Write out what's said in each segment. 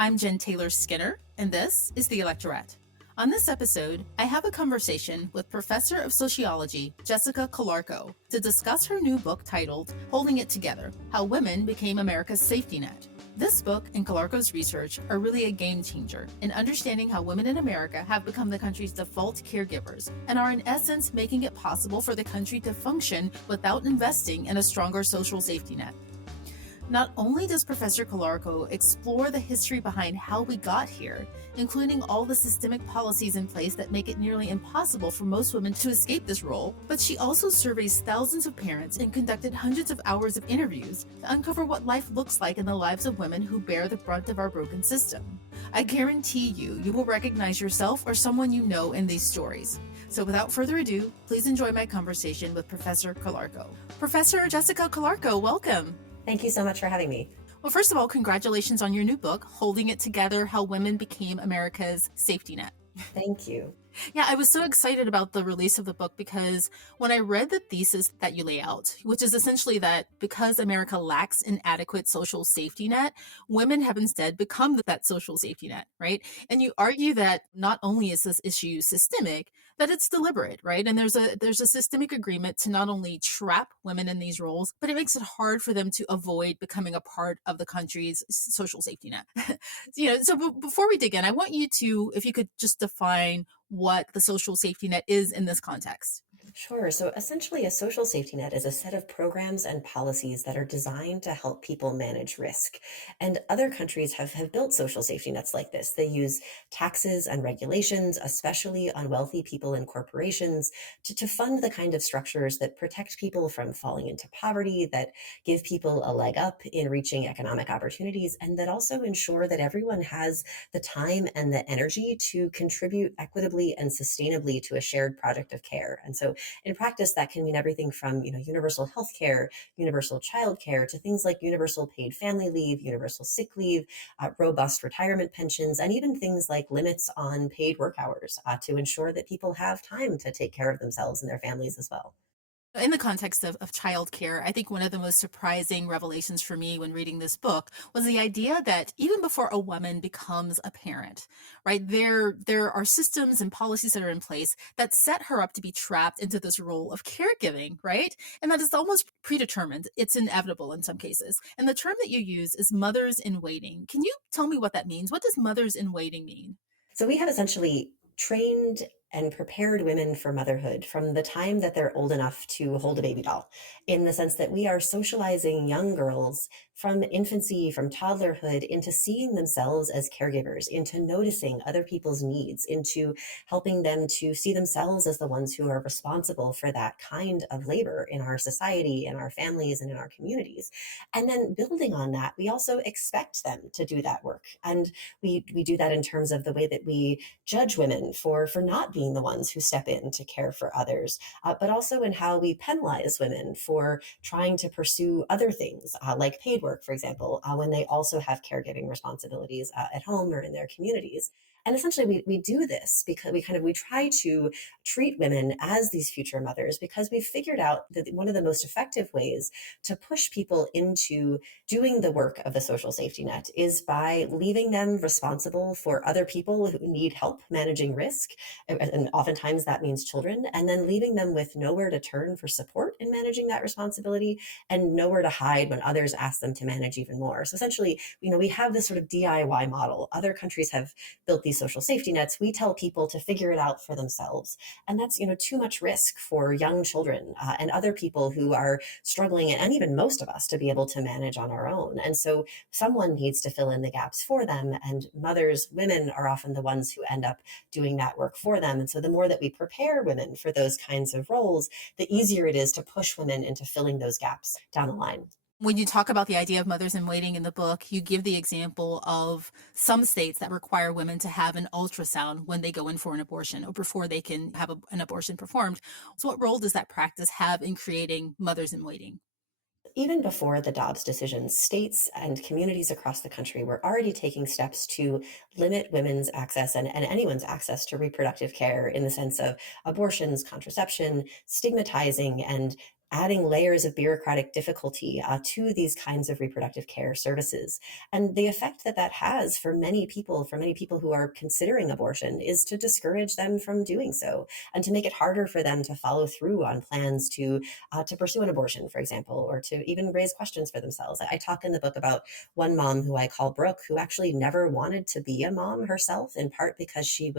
I'm Jen Taylor Skinner, and this is the Electorette. On this episode, I have a conversation with Professor of Sociology Jessica Calarco to discuss her new book titled Holding It Together: How Women Became America's Safety Net. This book and Calarco's research are really a game changer in understanding how women in America have become the country's default caregivers and are in essence making it possible for the country to function without investing in a stronger social safety net. Not only does Professor Calarco explore the history behind how we got here, including all the systemic policies in place that make it nearly impossible for most women to escape this role, but she also surveys thousands of parents and conducted hundreds of hours of interviews to uncover what life looks like in the lives of women who bear the brunt of our broken system. I guarantee you will recognize yourself or someone you know in these stories. So without further ado, please enjoy my conversation with Professor Calarco. Professor Jessica Calarco, welcome. Thank you so much for having me. Well, first of all, congratulations on your new book, Holding It Together: How Women Became America's Safety Net. Thank you. Yeah, I was so excited about the release of the book because when I read the thesis that you lay out, which is essentially that because America lacks an adequate social safety net, women have instead become that social safety net, right? And you argue that not only is this issue systemic, that it's deliberate, right? And there's a systemic agreement to not only trap women in these roles, but it makes it hard for them to avoid becoming a part of the country's social safety net. So before we dig in, I want you to, if you could just define what the social safety net is in this context. Sure. So essentially, a social safety net is a set of programs and policies that are designed to help people manage risk. And other countries have built social safety nets like this. They use taxes and regulations, especially on wealthy people and corporations, to fund the kind of structures that protect people from falling into poverty, that give people a leg up in reaching economic opportunities, and that also ensure that everyone has the time and the energy to contribute equitably and sustainably to a shared project of care. And so in practice, that can mean everything from, universal health care, universal childcare, to things like universal paid family leave, universal sick leave, robust retirement pensions, and even things like limits on paid work hours to ensure that people have time to take care of themselves and their families as well. In the context of childcare, I think one of the most surprising revelations for me when reading this book was the idea that even before a woman becomes a parent, right, there are systems and policies that are in place that set her up to be trapped into this role of caregiving, right? And that is almost predetermined. It's inevitable in some cases. And the term that you use is mothers in waiting. Can you tell me what that means? What does mothers in waiting mean? So we have essentially trained and prepared women for motherhood from the time that they're old enough to hold a baby doll, in the sense that we are socializing young girls from infancy, from toddlerhood, into seeing themselves as caregivers, into noticing other people's needs, into helping them to see themselves as the ones who are responsible for that kind of labor in our society, in our families, and in our communities. And then building on that, we also expect them to do that work. And we do that in terms of the way that we judge women for not being the ones who step in to care for others, but also in how we penalize women for trying to pursue other things, like paid work, for example, when they also have caregiving responsibilities at home or in their communities. And essentially, we do this because we try to treat women as these future mothers, because we've figured out that one of the most effective ways to push people into doing the work of the social safety net is by leaving them responsible for other people who need help managing risk. And oftentimes that means children, and then leaving them with nowhere to turn for support in managing that responsibility and nowhere to hide when others ask them to manage even more. So essentially, we have this sort of DIY model. Other countries have built these social safety nets. We tell people to figure it out for themselves. And that's, too much risk for young children and other people who are struggling, and even most of us, to be able to manage on our own. And so someone needs to fill in the gaps for them. And women are often the ones who end up doing that work for them. And so the more that we prepare women for those kinds of roles, the easier it is to push women into filling those gaps down the line. When you talk about the idea of mothers in waiting in the book, you give the example of some states that require women to have an ultrasound when they go in for an abortion or before they can have an abortion performed. So what role does that practice have in creating mothers in waiting? Even before the Dobbs decision, states and communities across the country were already taking steps to limit women's access and anyone's access to reproductive care, in the sense of abortions, contraception, stigmatizing, and adding layers of bureaucratic difficulty to these kinds of reproductive care services. And the effect that that has for many people who are considering abortion, is to discourage them from doing so and to make it harder for them to follow through on plans to pursue an abortion, for example, or to even raise questions for themselves. I talk in the book about one mom who I call Brooke, who actually never wanted to be a mom herself, in part because she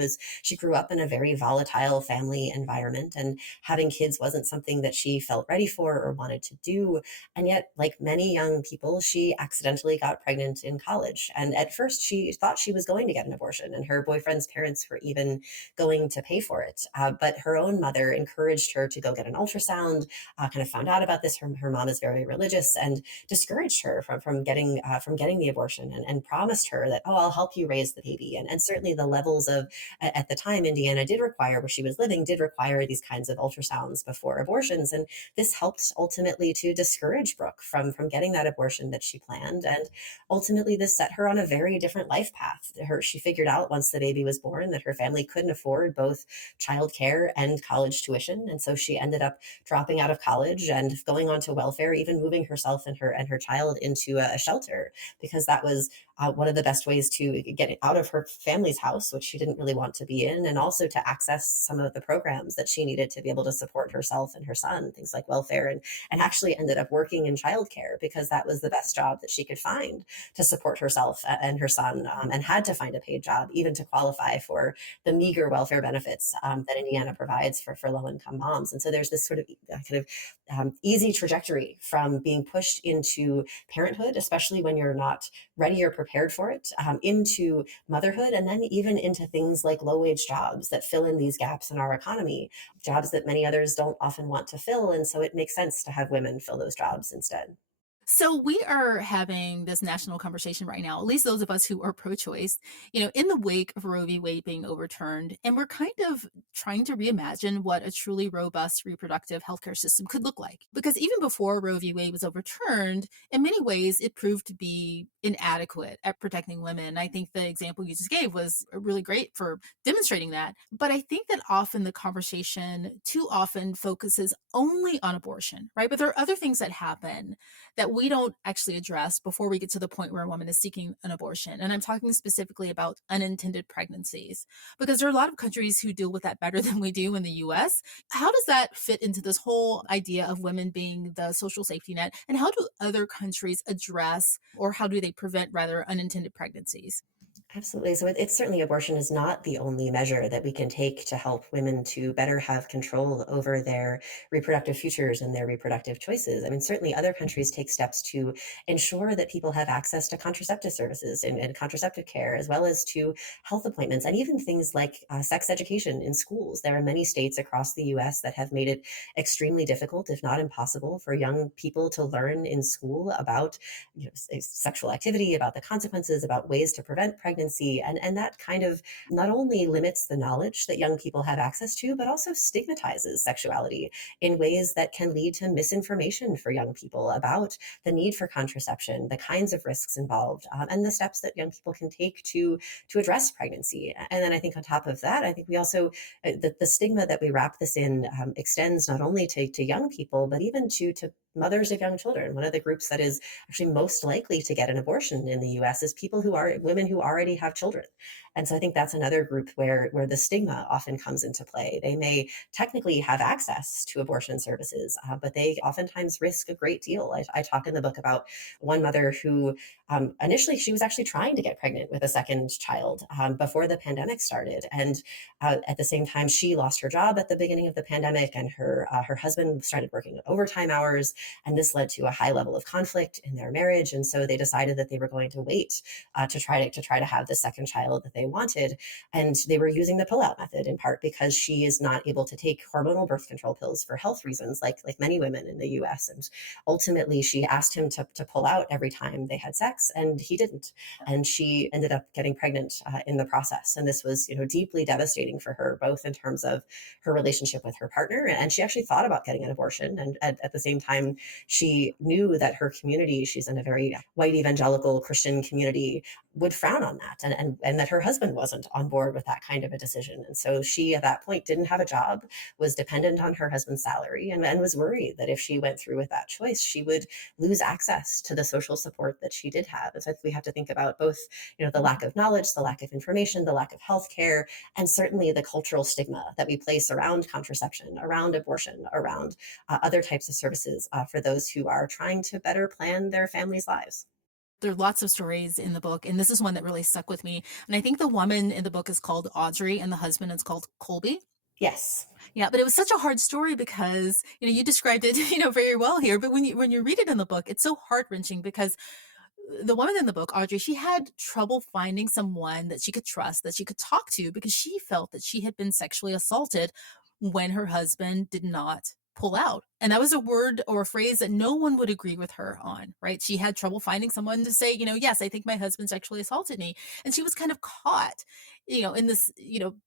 grew up in a very volatile family environment, and having kids wasn't something that she felt ready for or wanted to do. And yet, like many young people, she accidentally got pregnant in college. And at first, she thought she was going to get an abortion, and her boyfriend's parents were even going to pay for it. But her own mother encouraged her to go get an ultrasound, kind of found out about this. Her mom is very religious and discouraged her from getting the abortion, and promised her that, oh, I'll help you raise the baby. And certainly the levels of, at the time, Indiana did require, where she was living, did require these kinds of ultrasounds before abortions. And this helped ultimately to discourage Brooke from getting that abortion that she planned. And ultimately, this set her on a very different life path. She figured out once the baby was born that her family couldn't afford both childcare and college tuition. And so she ended up dropping out of college and going on to welfare, even moving herself and her child into a shelter, because that was one of the best ways to get out of her family's house, which she didn't really want to be in, and also to access some of the programs that she needed to be able to support herself and her son, things like welfare, and actually ended up working in childcare because that was the best job that she could find to support herself and her son, and had to find a paid job even to qualify for the meager welfare benefits that Indiana provides for low income moms. And so there's this sort of easy trajectory from being pushed into parenthood, especially when you're not ready or prepared for it, into motherhood, and then even into things like low wage jobs that fill in these gaps in our economy, jobs that many others don't often want to fill. And so it makes sense to have women fill those jobs instead. So we are having this national conversation right now, at least those of us who are pro-choice, in the wake of Roe v. Wade being overturned, and we're kind of trying to reimagine what a truly robust reproductive healthcare system could look like. Because even before Roe v. Wade was overturned, in many ways it proved to be inadequate at protecting women. I think the example you just gave was really great for demonstrating that. But I think that often the conversation too often focuses only on abortion, right? But there are other things that happen that we don't actually address before we get to the point where a woman is seeking an abortion. And I'm talking specifically about unintended pregnancies, because there are a lot of countries who deal with that better than we do in the US. How does that fit into this whole idea of women being the social safety net? And how do other countries address, or how do they prevent, rather, unintended pregnancies? Absolutely. So it's certainly, abortion is not the only measure that we can take to help women to better have control over their reproductive futures and their reproductive choices. I mean, certainly other countries take steps to ensure that people have access to contraceptive services and contraceptive care, as well as to health appointments, and even things like sex education in schools. There are many states across the US that have made it extremely difficult, if not impossible, for young people to learn in school about sexual activity, about the consequences, about ways to prevent pregnancy. And that kind of not only limits the knowledge that young people have access to, but also stigmatizes sexuality in ways that can lead to misinformation for young people about the need for contraception, the kinds of risks involved, and the steps that young people can take to address pregnancy. And then I think on top of that, I think we also, the stigma that we wrap this in extends not only to young people, but even to mothers of young children. One of the groups that is actually most likely to get an abortion in the US is people who are women who already have children. And so I think that's another group where the stigma often comes into play. They may technically have access to abortion services, but they oftentimes risk a great deal. I talk in the book about one mother who initially she was actually trying to get pregnant with a second child before the pandemic started. And at the same time, she lost her job at the beginning of the pandemic, and her husband started working overtime hours, and this led to a high level of conflict in their marriage. And so they decided that they were going to wait to try to have the second child that they wanted. And they were using the pull-out method, in part because she is not able to take hormonal birth control pills for health reasons, like many women in the US. And ultimately, she asked him to pull out every time they had sex, and he didn't. And she ended up getting pregnant in the process. And this was, deeply devastating for her, both in terms of her relationship with her partner. And she actually thought about getting an abortion. And at the same time, she knew that her community, she's in a very white evangelical Christian community, would frown on that, and that her husband wasn't on board with that kind of a decision. And so she at that point didn't have a job, was dependent on her husband's salary, and was worried that if she went through with that choice, she would lose access to the social support that she did have. And so we have to think about both, the lack of knowledge, the lack of information, the lack of healthcare, and certainly the cultural stigma that we place around contraception, around abortion, around other types of services for those who are trying to better plan their families' lives. There are lots of stories in the book, and this is one that really stuck with me. And I think the woman in the book is called Audrey, and the husband is called Colby. Yes. Yeah, but it was such a hard story because you described it very well here. But when you read it in the book, it's so heart wrenching because the woman in the book, Audrey, she had trouble finding someone that she could trust, that she could talk to, because she felt that she had been sexually assaulted when her husband did not pull out. And that was a word or a phrase that no one would agree with her on, right? She had trouble finding someone to say, yes, I think my husband sexually assaulted me. And she was kind of caught, in this,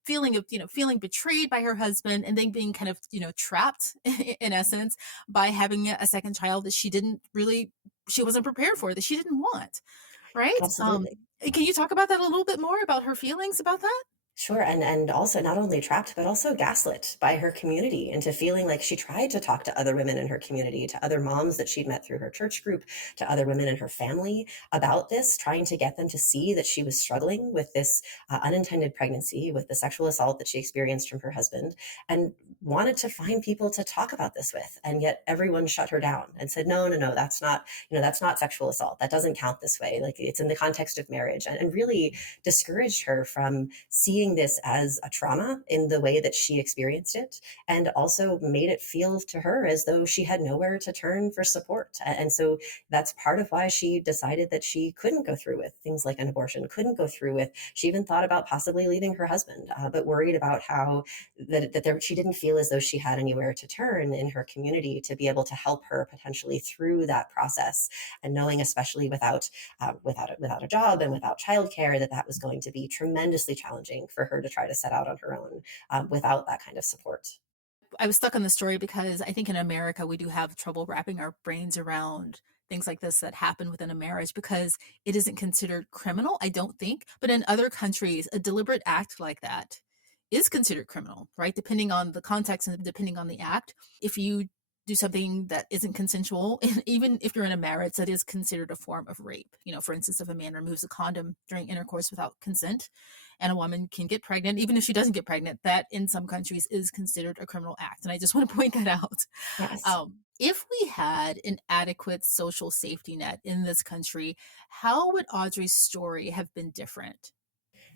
feeling of, feeling betrayed by her husband, and then being kind of, trapped in essence by having a second child that she wasn't prepared for, that she didn't want, right? Absolutely. Can you talk about that a little bit more, about her feelings about that? Sure, and also not only trapped, but also gaslit by her community into feeling like she tried to talk to other women in her community, to other moms that she'd met through her church group, to other women in her family about this, trying to get them to see that she was struggling with this unintended pregnancy, with the sexual assault that she experienced from her husband, and wanted to find people to talk about this with. And yet everyone shut her down and said, no, no, no, that's not sexual assault. That doesn't count this way. Like, it's in the context of marriage, and really discouraged her from seeing this as a trauma in the way that she experienced it, and also made it feel to her as though she had nowhere to turn for support. And so that's part of why she decided that she couldn't go through with things like an abortion, couldn't go through with, she even thought about possibly leaving her husband, but worried about how she didn't feel as though she had anywhere to turn in her community to be able to help her potentially through that process. And knowing, especially without a job and without childcare, that was going to be tremendously challenging for her to try to set out on her own without that kind of support. I was stuck on the story because I think in America we do have trouble wrapping our brains around things like this that happen within a marriage, because it isn't considered criminal, I don't think. But in other countries, a deliberate act like that is considered criminal, right? Depending on the context and depending on the act. If you do something that isn't consensual, and even if you're in a marriage, that is considered a form of rape. For instance, if a man removes a condom during intercourse without consent, and a woman can get pregnant, even if she doesn't get pregnant, that in some countries is considered a criminal act. And I just want to point that out. Yes. If we had an adequate social safety net in this country, how would Audrey's story have been different?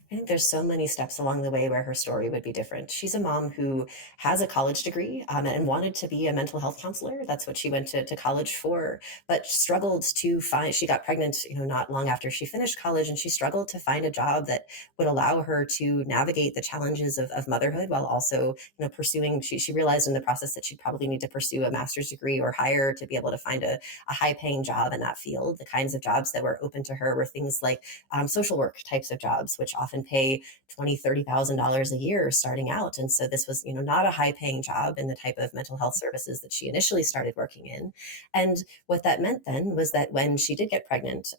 I think there's so many steps along the way where her story would be different. She's a mom who has a college degree and wanted to be a mental health counselor. That's what she went to college for, but struggled to find, she got pregnant, not long after she finished college, and she struggled to find a job that would allow her to navigate the challenges of motherhood while also, pursuing, she realized in the process that she'd probably need to pursue a master's degree or higher to be able to find a high paying job in that field. The kinds of jobs that were open to her were things like social work types of jobs, which often pay $20,000-$30,000 a year starting out. And so this was, not a high paying job in the type of mental health services that she initially started working in. And what that meant then was that when she did get pregnant,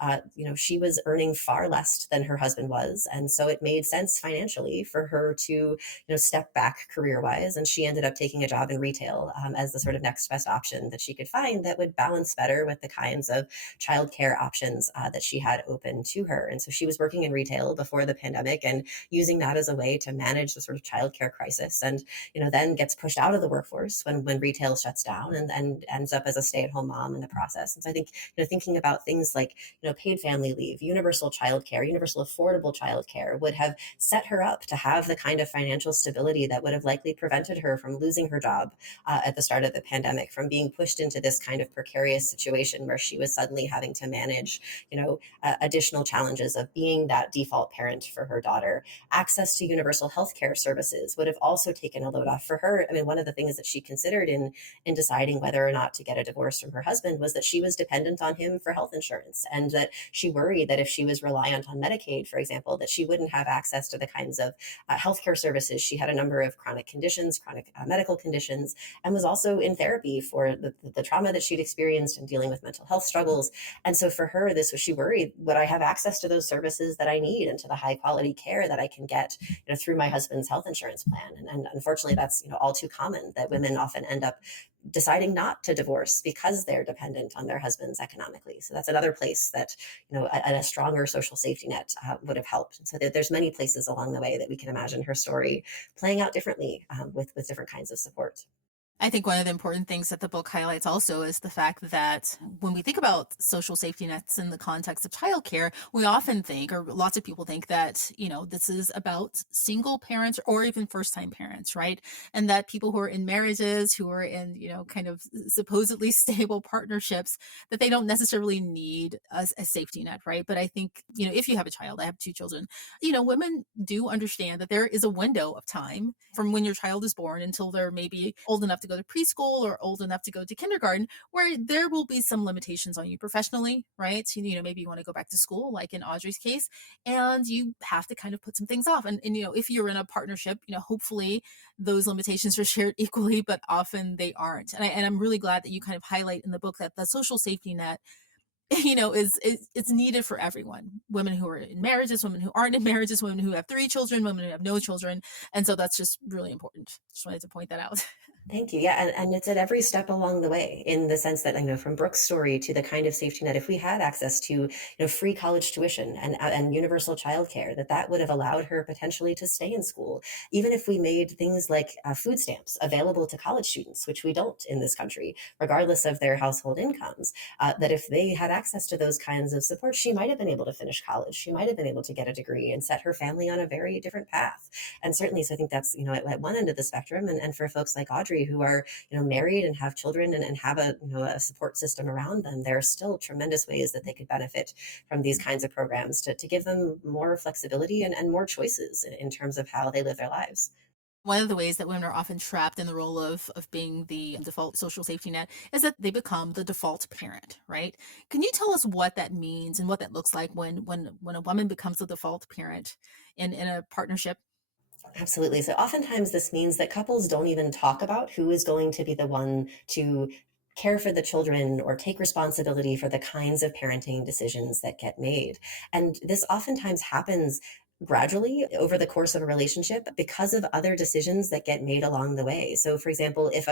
she was earning far less than her husband was. And so it made sense financially for her to, step back career wise. And she ended up taking a job in retail as the sort of next best option that she could find that would balance better with the kinds of childcare options that she had open to her. And so she was working in retail before the pandemic and using that as a way to manage the sort of childcare crisis. And, then gets pushed out of the workforce when retail shuts down, and ends up as a stay-at-home mom in the process. And so I think, thinking about things like, paid family leave, universal childcare, universal affordable childcare would have set her up to have the kind of financial stability that would have likely prevented her from losing her job at the start of the pandemic, from being pushed into this kind of precarious situation where she was suddenly having to manage, additional challenges of being that default parent for her daughter. Access to universal healthcare services would have also taken a load off for her. I mean, one of the things that she considered in deciding whether or not to get a divorce from her husband was that she was dependent on him for health insurance, and that she worried that if she was reliant on Medicaid, for example, that she wouldn't have access to the kinds of healthcare services. She had a number of chronic conditions, chronic medical conditions, and was also in therapy for the trauma that she'd experienced and dealing with mental health struggles. And so for her, this was, she worried, would I have access to those services that I need and to the high quality care that I can get, through my husband's health insurance plan? And unfortunately, that's, all too common, that women often end up deciding not to divorce because they're dependent on their husbands economically. So that's another place that, a stronger social safety net would have helped. And so there's many places along the way that we can imagine her story playing out differently, with different kinds of support. I think one of the important things that the book highlights also is the fact that when we think about social safety nets in the context of childcare, we often think, or lots of people think, that, this is about single parents or even first time parents, right? And that people who are in marriages, who are in, kind of supposedly stable partnerships, that they don't necessarily need a safety net, right? But I think, if you have a child, I have two children, women do understand that there is a window of time from when your child is born until they're maybe old enough to go to preschool or old enough to go to kindergarten, where there will be some limitations on you professionally, right? So, maybe you want to go back to school, like in Audrey's case, and you have to kind of put some things off. And if you're in a partnership, hopefully those limitations are shared equally, but often they aren't. And I'm really glad that you kind of highlight in the book that the social safety net is it's needed for everyone. Women who are in marriages, women who aren't in marriages, women who have 3 children, women who have no children. And so that's just really important. Just wanted to point that out. Thank you. Yeah, and it's at every step along the way, in the sense that, I know, from Brooke's story to the kind of safety net, if we had access to, free college tuition and universal childcare, that would have allowed her potentially to stay in school. Even if we made things like food stamps available to college students, which we don't in this country, regardless of their household incomes, that if they had access to those kinds of support, she might have been able to finish college. She might have been able to get a degree and set her family on a very different path. And certainly, so I think that's, at one end of the spectrum. And for folks like Audrey, who are, married and have children and have a support system around them, there are still tremendous ways that they could benefit from these kinds of programs to give them more flexibility and more choices in terms of how they live their lives. One of the ways that women are often trapped in the role of being the default social safety net is that they become the default parent, right? Can you tell us what that means and what that looks like when a woman becomes the default parent in a partnership? Absolutely. So oftentimes this means that couples don't even talk about who is going to be the one to care for the children or take responsibility for the kinds of parenting decisions that get made. And this oftentimes happens gradually over the course of a relationship because of other decisions that get made along the way. So for example, if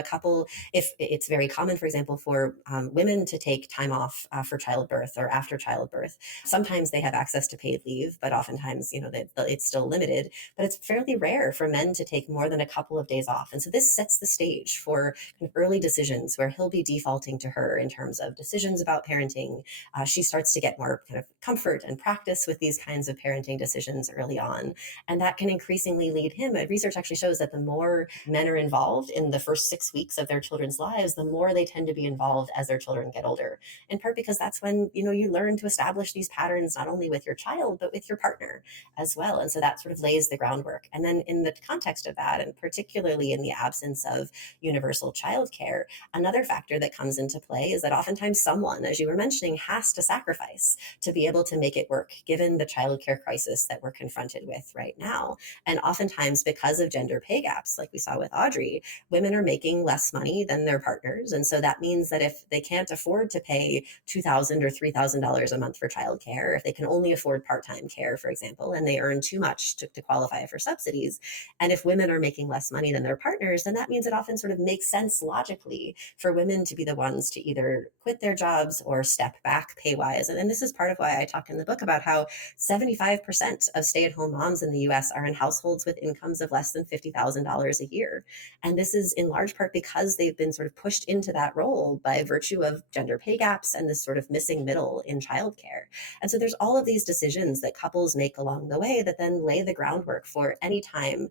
it's very common, for example, for women to take time off for childbirth or after childbirth, sometimes they have access to paid leave, but oftentimes, that it's still limited. But it's fairly rare for men to take more than a couple of days off. And so this sets the stage for kind of early decisions where he'll be defaulting to her in terms of decisions about parenting. She starts to get more kind of comfort and practice with these kinds of parenting decisions early on. And that can increasingly lead him. Research actually shows that the more men are involved in the first 6 weeks of their children's lives, the more they tend to be involved as their children get older. In part because that's when, you learn to establish these patterns, not only with your child, but with your partner as well. And so that sort of lays the groundwork. And then in the context of that, and particularly in the absence of universal childcare, another factor that comes into play is that oftentimes someone, as you were mentioning, has to sacrifice to be able to make it work, given the childcare crisis that we're confronted with right now. And oftentimes, because of gender pay gaps, like we saw with Audrey, women are making less money than their partners. And so that means that if they can't afford to pay $2,000 or $3,000 a month for childcare, if they can only afford part-time care, for example, and they earn too much to qualify for subsidies, and if women are making less money than their partners, then that means it often sort of makes sense logically for women to be the ones to either quit their jobs or step back pay-wise. And this is part of why I talk in the book about how 75% of stay-at-home moms in the US are in households with incomes of less than $50,000 a year. And this is in large part because they've been sort of pushed into that role by virtue of gender pay gaps and this sort of missing middle in childcare. And so there's all of these decisions that couples make along the way that then lay the groundwork for any time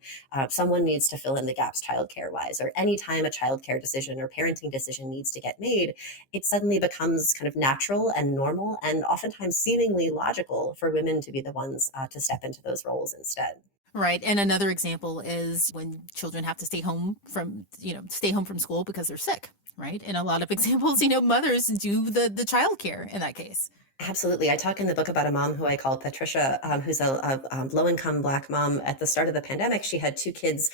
someone needs to fill in the gaps childcare wise, or any time a childcare decision or parenting decision needs to get made, it suddenly becomes kind of natural and normal and oftentimes seemingly logical for women to be the ones to step into into those roles instead. Right. And another example is when children have to stay home from school because they're sick, right? In a lot of examples, mothers do the childcare in that case. Absolutely. I talk in the book about a mom who I call Patricia, who's a low-income Black mom. At the start of the pandemic, she had two kids,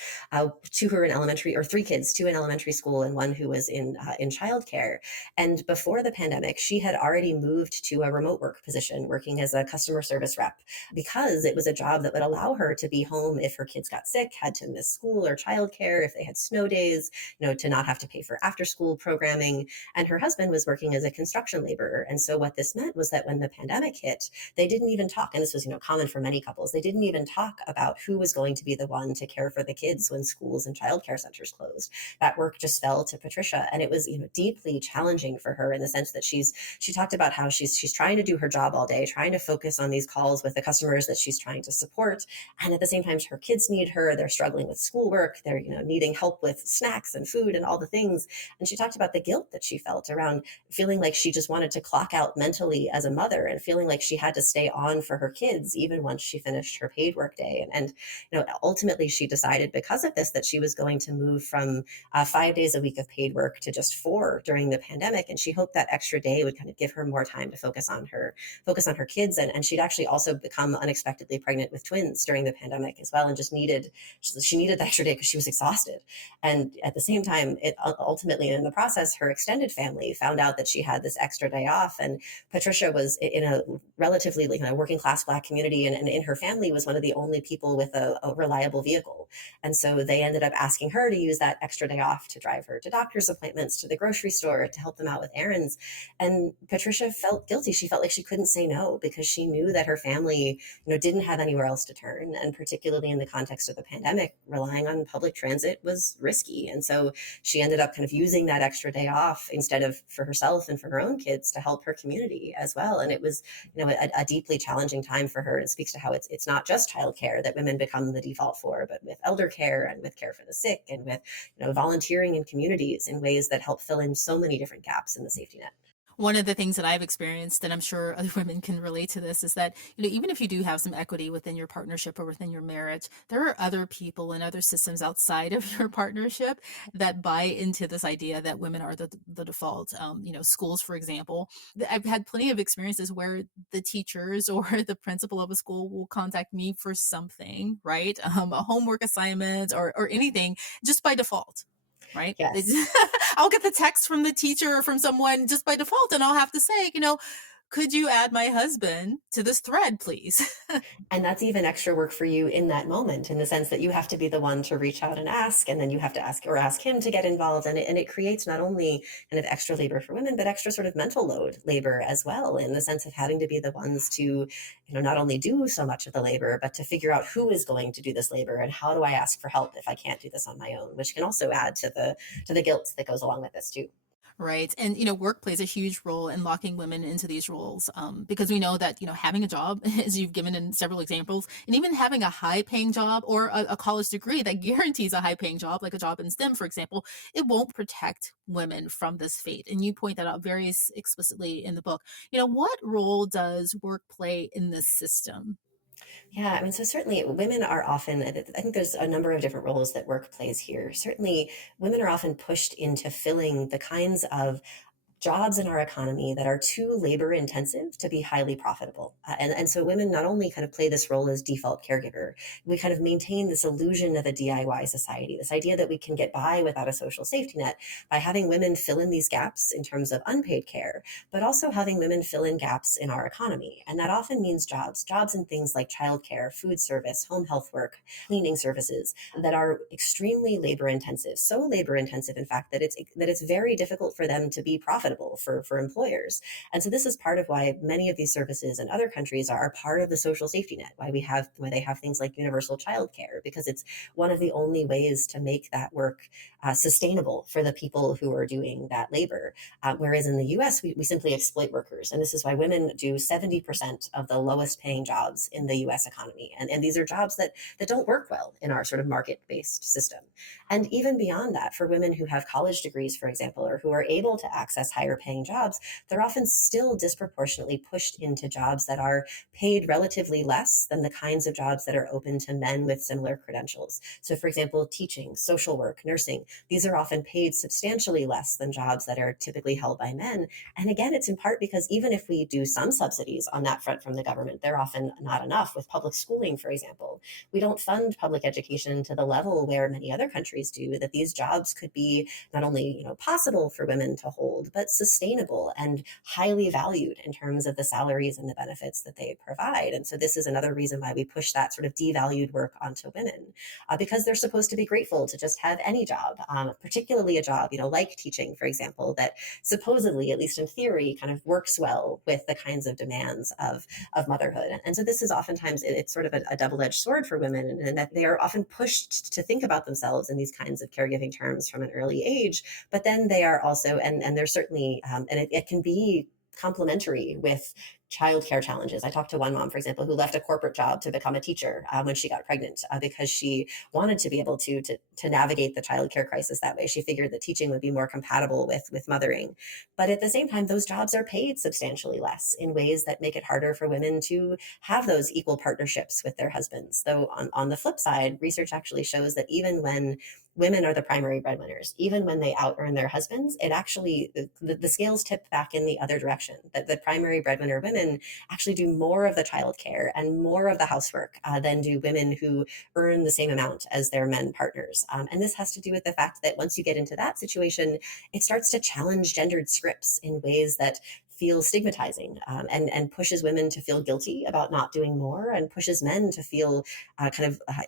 two who were in elementary, or three kids, two in elementary school and one who was in childcare. And before the pandemic, she had already moved to a remote work position, working as a customer service rep, because it was a job that would allow her to be home if her kids got sick, had to miss school or childcare, if they had snow days, to not have to pay for after-school programming. And her husband was working as a construction laborer. And so what this meant was that when the pandemic hit, they didn't even talk. And this was, common for many couples. They didn't even talk about who was going to be the one to care for the kids when schools and childcare centers closed. That work just fell to Patricia. And it was, deeply challenging for her in the sense that she talked about how she's trying to do her job all day, trying to focus on these calls with the customers that she's trying to support. And at the same time, her kids need her. They're struggling with schoolwork. They're, needing help with snacks and food and all the things. And she talked about the guilt that she felt around feeling like she just wanted to clock out mentally as a mother and feeling like she had to stay on for her kids even once she finished her paid work day. And ultimately she decided because of this that she was going to move from 5 days a week of paid work to just 4 during the pandemic. And she hoped that extra day would kind of give her more time to focus on her kids. And she'd actually also become unexpectedly pregnant with twins during the pandemic as well, and she needed the extra day because she was exhausted. And at the same time, it ultimately in the process, her extended family found out that she had this extra day off. And Patricia was in a relatively working class Black community, and in her family was one of the only people with a reliable vehicle. And so they ended up asking her to use that extra day off to drive her to doctor's appointments, to the grocery store, to help them out with errands. And Patricia felt guilty. She felt like she couldn't say no because she knew that her family, didn't have anywhere else to turn. And particularly in the context of the pandemic, relying on public transit was risky. And so she ended up kind of using that extra day off instead of for herself and for her own kids to help her community as well. And it was, a deeply challenging time for her. It speaks to how it's not just childcare that women become the default for, but with elder care and with care for the sick and with, volunteering in communities in ways that help fill in so many different gaps in the safety net. One of the things that I've experienced, and I'm sure other women can relate to this, is that, even if you do have some equity within your partnership or within your marriage, there are other people and other systems outside of your partnership that buy into this idea that women are the default. Schools, for example, I've had plenty of experiences where the teachers or the principal of a school will contact me for something, right? A homework assignment or anything just by default. Right. Yes. I'll get the text from the teacher or from someone just by default, and I'll have to say, could you add my husband to this thread, please? And that's even extra work for you in that moment, in the sense that you have to be the one to reach out and ask, and then you have to ask him to get involved. And it creates not only kind of extra labor for women, but extra sort of mental load labor as well, in the sense of having to be the ones to, not only do so much of the labor, but to figure out who is going to do this labor and how do I ask for help if I can't do this on my own, which can also add to the guilt that goes along with this too. Right. And, work plays a huge role in locking women into these roles, because we know that, having a job, as you've given in several examples, and even having a high paying job or a college degree that guarantees a high paying job, like a job in STEM, for example, it won't protect women from this fate. And you point that out very explicitly in the book. What role does work play in this system? Yeah, I mean, so certainly women are often, I think there's a number of different roles that work plays here. Certainly, women are often pushed into filling the kinds of jobs in our economy that are too labor intensive to be highly profitable. And so women not only kind of play this role as default caregiver, we kind of maintain this illusion of a DIY society, this idea that we can get by without a social safety net by having women fill in these gaps in terms of unpaid care, but also having women fill in gaps in our economy. And that often means jobs in things like childcare, food service, home health work, cleaning services that are extremely labor intensive, so labor intensive, in fact, that it's very difficult for them to be profitable for employers. And so this is part of why many of these services in other countries are part of the social safety net, why they have things like universal childcare, because it's one of the only ways to make that work sustainable for the people who are doing that labor. Whereas in the US, we simply exploit workers. And this is why women do 70% of the lowest paying jobs in the US economy. And these are jobs that don't work well in our sort of market-based system. And even beyond that, for women who have college degrees, for example, or who are able to access higher paying jobs, they're often still disproportionately pushed into jobs that are paid relatively less than the kinds of jobs that are open to men with similar credentials. So, for example, teaching, social work, nursing, these are often paid substantially less than jobs that are typically held by men. And again, it's in part because even if we do some subsidies on that front from the government, they're often not enough. With public schooling, for example, we don't fund public education to the level where many other countries do, that these jobs could be not only, possible for women to hold, but sustainable and highly valued in terms of the salaries and the benefits that they provide. And so this is another reason why we push that sort of devalued work onto women, because they're supposed to be grateful to just have any job, particularly a job, like teaching, for example, that supposedly, at least in theory, kind of works well with the kinds of demands of motherhood. And so this is oftentimes, it's sort of a double-edged sword for women, and that they are often pushed to think about themselves in these kinds of caregiving terms from an early age. But then they are also, and they're certainly, and it can be complementary with childcare challenges. I talked to one mom, for example, who left a corporate job to become a teacher when she got pregnant, because she wanted to be able to navigate the childcare crisis that way. She figured that teaching would be more compatible with mothering. But at the same time, those jobs are paid substantially less in ways that make it harder for women to have those equal partnerships with their husbands. Though on the flip side, research actually shows that even when women are the primary breadwinners, even when they out earn their husbands, it actually, the scales tip back in the other direction, that the primary breadwinner women actually do more of the childcare and more of the housework than do women who earn the same amount as their men partners. And this has to do with the fact that once you get into that situation, it starts to challenge gendered scripts in ways that feel stigmatizing, and pushes women to feel guilty about not doing more, and pushes men to feel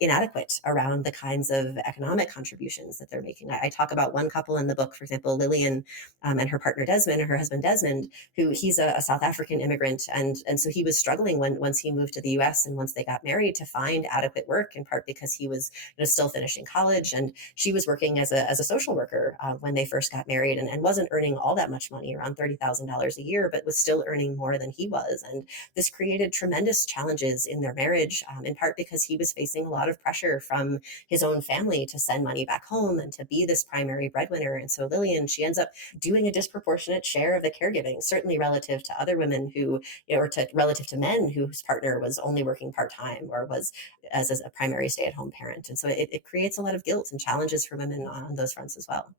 inadequate around the kinds of economic contributions that they're making. I talk about one couple in the book, for example, Lillian, and her partner Desmond, and her husband Desmond, who he's a South African immigrant, and so he was struggling once he moved to the U.S. and once they got married to find adequate work, in part because he was still finishing college, and she was working as a social worker when they first got married, and wasn't earning all that much money, around $30,000 a year, but was still earning more than he was. And this created tremendous challenges in their marriage, in part because he was facing a lot of pressure from his own family to send money back home and to be this primary breadwinner. And so Lillian, she ends up doing a disproportionate share of the caregiving, certainly relative to other women who, relative to men whose partner was only working part-time or was as a primary stay-at-home parent. And so it creates a lot of guilt and challenges for women on those fronts as well.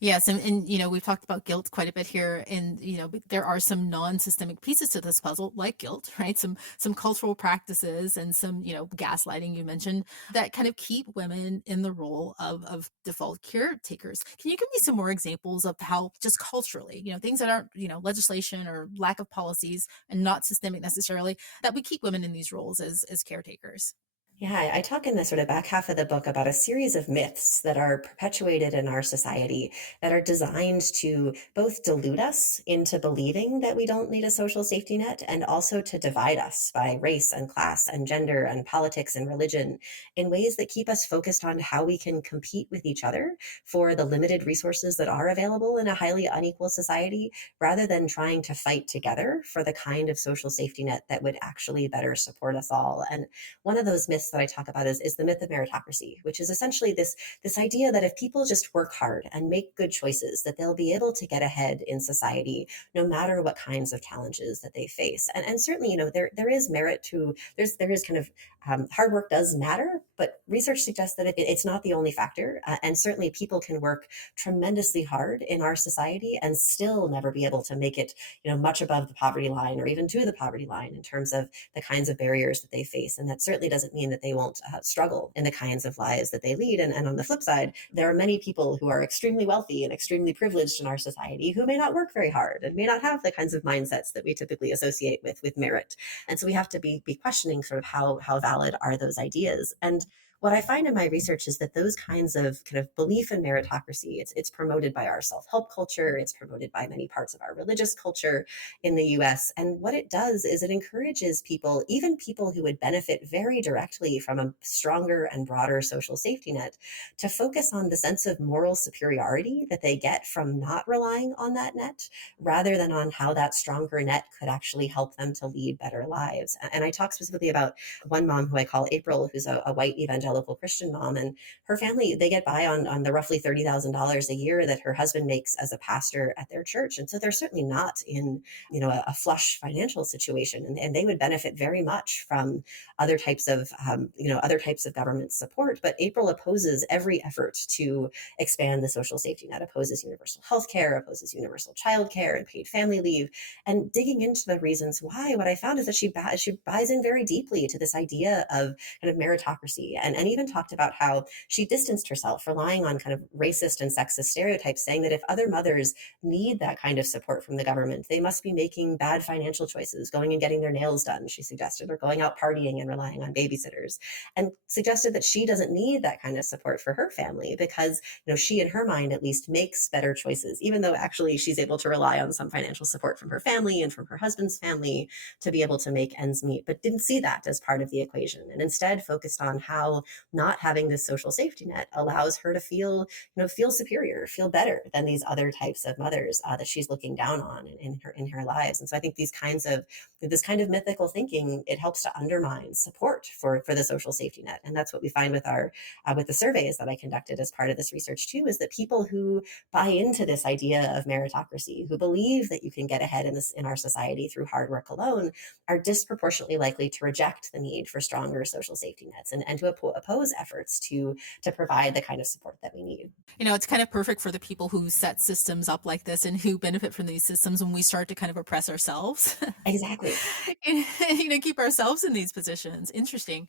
Yes, and we've talked about guilt quite a bit here, and but there are some non-systemic pieces to this puzzle, like guilt, right? Some cultural practices and some gaslighting you mentioned that kind of keep women in the role of default caretakers. Can you give me some more examples of how just culturally, things that aren't legislation or lack of policies and not systemic necessarily, that we keep women in these roles as caretakers? Yeah, I talk in the sort of back half of the book about a series of myths that are perpetuated in our society that are designed to both delude us into believing that we don't need a social safety net, and also to divide us by race and class and gender and politics and religion in ways that keep us focused on how we can compete with each other for the limited resources that are available in a highly unequal society, rather than trying to fight together for the kind of social safety net that would actually better support us all. And one of those myths that I talk about is the myth of meritocracy, which is essentially this idea that if people just work hard and make good choices, that they'll be able to get ahead in society, no matter what kinds of challenges that they face. And certainly, there is merit to there is kind of hard work does matter, but research suggests that it's not the only factor. And certainly, people can work tremendously hard in our society and still never be able to make it, much above the poverty line or even to the poverty line in terms of the kinds of barriers that they face. And that certainly doesn't mean that they won't struggle in the kinds of lives that they lead. And on the flip side, there are many people who are extremely wealthy and extremely privileged in our society who may not work very hard and may not have the kinds of mindsets that we typically associate with merit. And so we have to be questioning sort of how valid are those ideas. And what I find in my research is that those kinds of kind of belief in meritocracy, it's promoted by our self-help culture, it's promoted by many parts of our religious culture in the US. And what it does is it encourages people, even people who would benefit very directly from a stronger and broader social safety net, to focus on the sense of moral superiority that they get from not relying on that net, rather than on how that stronger net could actually help them to lead better lives. And I talk specifically about one mom who I call April, who's a white evangelical a local Christian mom, and her family, they get by on the roughly $30,000 a year that her husband makes as a pastor at their church. And so they're certainly not in, a flush financial situation, and they would benefit very much from other types of government support. But April opposes every effort to expand the social safety net, opposes universal health care, opposes universal childcare and paid family leave. And digging into the reasons why, what I found is that she buys in very deeply to this idea of kind of meritocracy, and even talked about how she distanced herself, relying on kind of racist and sexist stereotypes, saying that if other mothers need that kind of support from the government, they must be making bad financial choices, going and getting their nails done, she suggested, or going out partying and relying on babysitters, and suggested that she doesn't need that kind of support for her family because, she in her mind at least makes better choices, even though actually she's able to rely on some financial support from her family and from her husband's family to be able to make ends meet, but didn't see that as part of the equation, and instead focused on how not having this social safety net allows her to feel superior, feel better than these other types of mothers that she's looking down on in her lives. And so I think this kind of mythical thinking, it helps to undermine support for the social safety net. And that's what we find with our with the surveys that I conducted as part of this research too, is that people who buy into this idea of meritocracy, who believe that you can get ahead in our society through hard work alone, are disproportionately likely to reject the need for stronger social safety nets, and to oppose efforts to provide the kind of support that we need. It's kind of perfect for the people who set systems up like this and who benefit from these systems when we start to kind of oppress ourselves. Exactly. Keep ourselves in these positions. Interesting.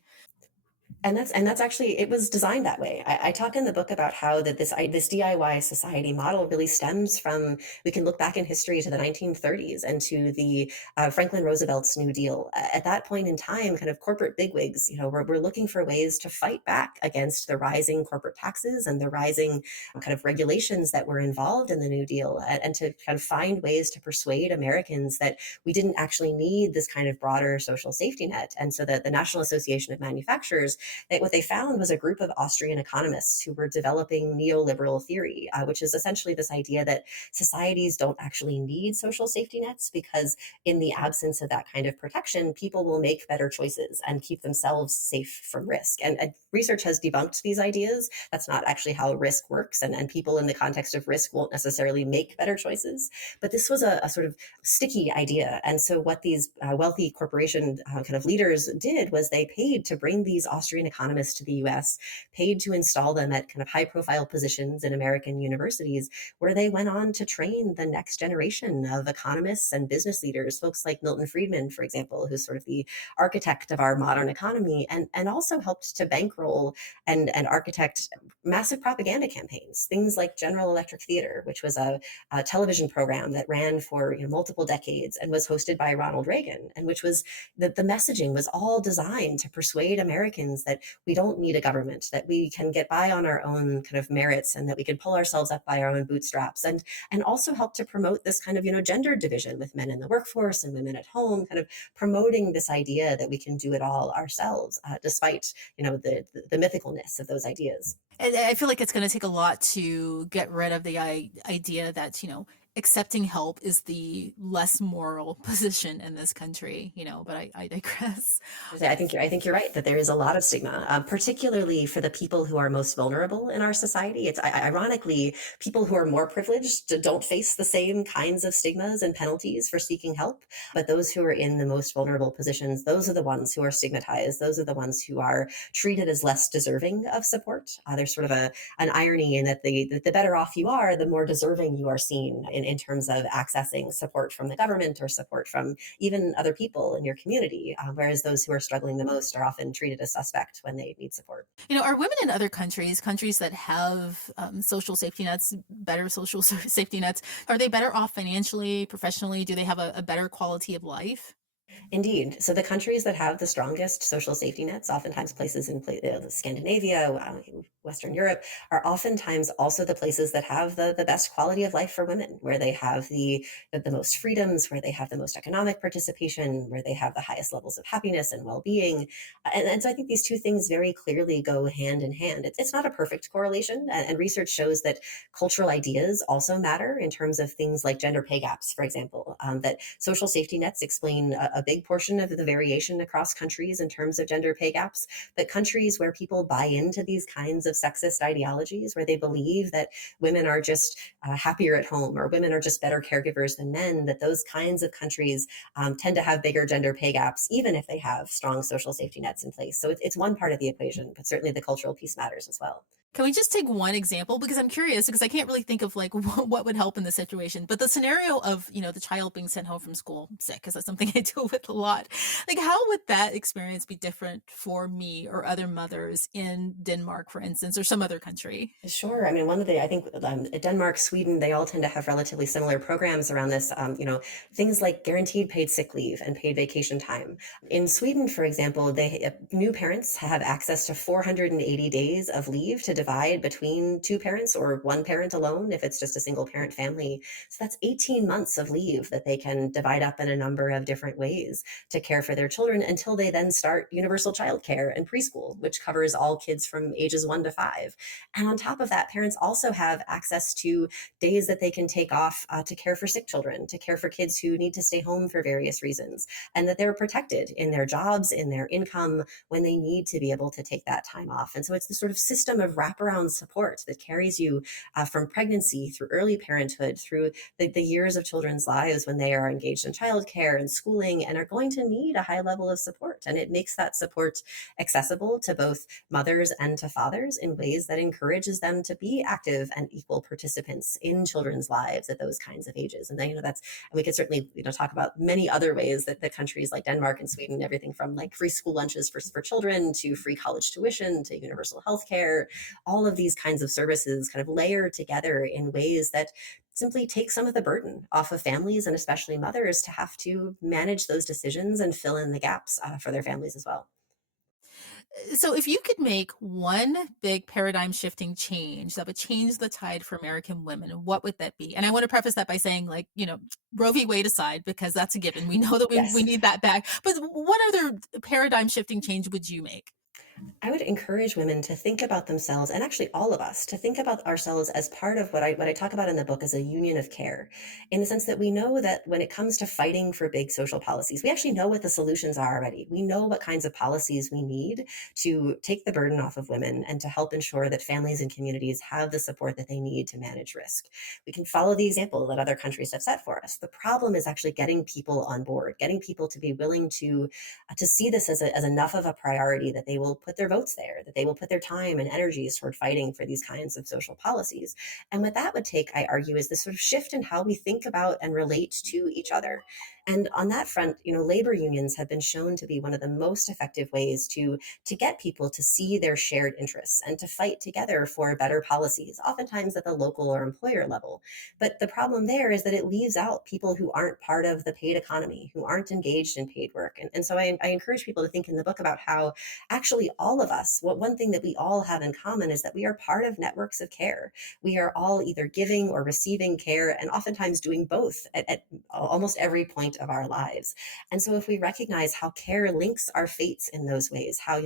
And that's actually, it was designed that way. I talk in the book about how that this DIY society model really stems from, we can look back in history to the 1930s and to the Franklin Roosevelt's New Deal. At that point in time, kind of corporate bigwigs, we're looking for ways to fight back against the rising corporate taxes and the rising kind of regulations that were involved in the New Deal, and to kind of find ways to persuade Americans that we didn't actually need this kind of broader social safety net. And so that the National Association of Manufacturers, what they found was a group of Austrian economists who were developing neoliberal theory, which is essentially this idea that societies don't actually need social safety nets because in the absence of that kind of protection, people will make better choices and keep themselves safe from risk. And research has debunked these ideas. That's not actually how risk works. And people in the context of risk won't necessarily make better choices. But this was a sort of sticky idea. And so what these wealthy corporation kind of leaders did was they paid to bring these Austrian economists to the US, paid to install them at kind of high profile positions in American universities, where they went on to train the next generation of economists and business leaders, folks like Milton Friedman, for example, who's sort of the architect of our modern economy, and also helped to bankroll and architect massive propaganda campaigns, things like General Electric Theater, which was a television program that ran for multiple decades and was hosted by Ronald Reagan, and which was the messaging was all designed to persuade Americans that we don't need a government, that we can get by on our own kind of merits, and that we can pull ourselves up by our own bootstraps, and also help to promote this kind of gender division with men in the workforce and women at home, kind of promoting this idea that we can do it all ourselves, despite the mythicalness of those ideas. And I feel like it's going to take a lot to get rid of the idea that, accepting help is the less moral position in this country, but I digress. I think you're right that there is a lot of stigma, particularly for the people who are most vulnerable in our society. It's ironically, people who are more privileged don't face the same kinds of stigmas and penalties for seeking help, but those who are in the most vulnerable positions, those are the ones who are stigmatized. Those are the ones who are treated as less deserving of support. There's sort of an irony in that the better off you are, the more deserving you are seen in terms of accessing support from the government or support from even other people in your community, whereas those who are struggling the most are often treated as suspect when they need support. Are women in other countries that have social safety nets, better social safety nets, are they better off financially, professionally? Do they have a better quality of life? Indeed. So the countries that have the strongest social safety nets, oftentimes places in Scandinavia, Western Europe, are oftentimes also the places that have the best quality of life for women, where they have the most freedoms, where they have the most economic participation, where they have the highest levels of happiness and well-being. And so I think these two things very clearly go hand in hand. It's not a perfect correlation, and research shows that cultural ideas also matter in terms of things like gender pay gaps, for example, that social safety nets explain a big portion of the variation across countries in terms of gender pay gaps, but countries where people buy into these kinds of sexist ideologies, where they believe that women are just happier at home or women are just better caregivers than men, that those kinds of countries tend to have bigger gender pay gaps, even if they have strong social safety nets in place. So it's one part of the equation, but certainly the cultural piece matters as well. Can we just take one example? Because I'm curious, because I can't really think of like what would help in this situation. But the scenario of, the child being sent home from school sick, because that's something I deal with a lot. Like, how would that experience be different for me or other mothers in Denmark, for instance, or some other country? Sure. I mean, I think Denmark, Sweden, they all tend to have relatively similar programs around this. Things like guaranteed paid sick leave and paid vacation time. In Sweden, for example, new parents have access to 480 days of leave to divide between two parents or one parent alone if it's just a single parent family. So that's 18 months of leave that they can divide up in a number of different ways to care for their children until they then start universal childcare and preschool, which covers all kids from ages 1 to 5. And on top of that, parents also have access to days that they can take off to care for sick children, to care for kids who need to stay home for various reasons, and that they're protected in their jobs, in their income when they need to be able to take that time off. And so it's the sort of system of wraparound support that carries you from pregnancy through early parenthood, through the years of children's lives when they are engaged in childcare and schooling and are going to need a high level of support. And it makes that support accessible to both mothers and to fathers in ways that encourages them to be active and equal participants in children's lives at those kinds of ages. And then, and we could certainly, talk about many other ways that the countries like Denmark and Sweden, everything from like free school lunches for children to free college tuition to universal health care, all of these kinds of services kind of layer together in ways that simply take some of the burden off of families and especially mothers to have to manage those decisions and fill in the gaps for their families as well. So if you could make one big paradigm shifting change that would change the tide for American women, what would that be? And I want to preface that by saying, like, Roe v. Wade aside, because that's a given. We know that we Yes. need that back. But what other paradigm shifting change would you make? I would encourage women to think about themselves, and actually all of us, to think about ourselves as part of what I talk about in the book as a union of care, in the sense that we know that when it comes to fighting for big social policies, we actually know what the solutions are already. We know what kinds of policies we need to take the burden off of women and to help ensure that families and communities have the support that they need to manage risk. We can follow the example that other countries have set for us. The problem is actually getting people on board, getting people to be willing to see this as enough of a priority that they will put their votes there, that they will put their time and energies toward fighting for these kinds of social policies. And what that would take, I argue, is this sort of shift in how we think about and relate to each other. And on that front, labor unions have been shown to be one of the most effective ways to get people to see their shared interests and to fight together for better policies, oftentimes at the local or employer level. But the problem there is that it leaves out people who aren't part of the paid economy, who aren't engaged in paid work. And so I encourage people to think in the book about how actually all of us, one thing that we all have in common is that we are part of networks of care. We are all either giving or receiving care, and oftentimes doing both at almost every point of our lives. And so if we recognize how care links our fates in those ways, how,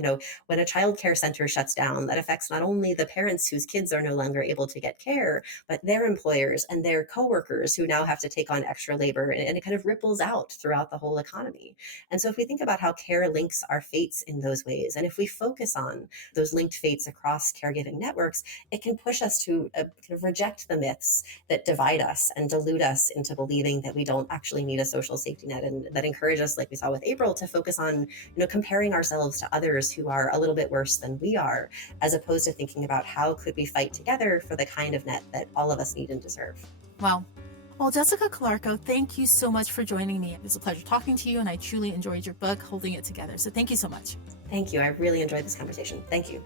when a child care center shuts down, that affects not only the parents whose kids are no longer able to get care, but their employers and their coworkers who now have to take on extra labor, and it kind of ripples out throughout the whole economy. And so if we think about how care links our fates in those ways, and if we focus on those linked fates across caregiving networks, it can push us to kind of reject the myths that divide us and delude us into believing that we don't actually need a social safety net, and that encourage us, like we saw with April, to focus on comparing ourselves to others who are a little bit worse than we are, as opposed to thinking about how could we fight together for the kind of net that all of us need and deserve. Wow. Well, Jessica Calarco, thank you so much for joining me. It was a pleasure talking to you, and I truly enjoyed your book, Holding It Together. So thank you so much. Thank you. I really enjoyed this conversation. Thank you.